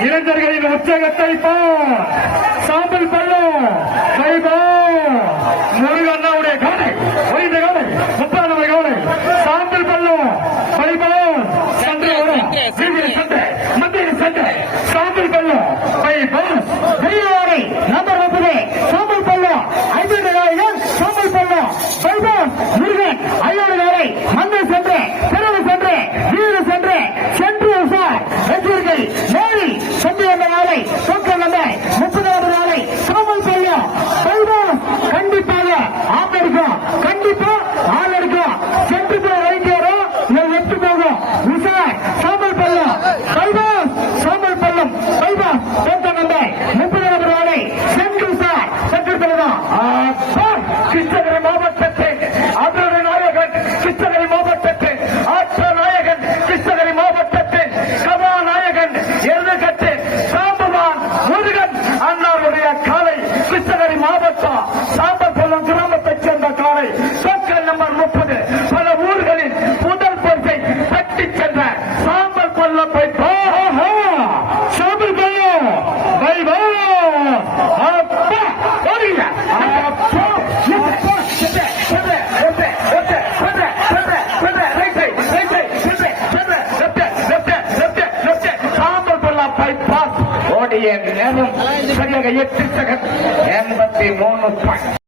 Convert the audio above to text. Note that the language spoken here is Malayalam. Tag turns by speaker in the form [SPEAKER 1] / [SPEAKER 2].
[SPEAKER 1] இளைஞர்களின் உற்சாகத்தை பார். அவரை
[SPEAKER 2] ബൈപാസ്
[SPEAKER 3] ഓടിയ നേരം കയ്യെത്തിച്ചകത്ത് എൺപത്തി മൂന്ന്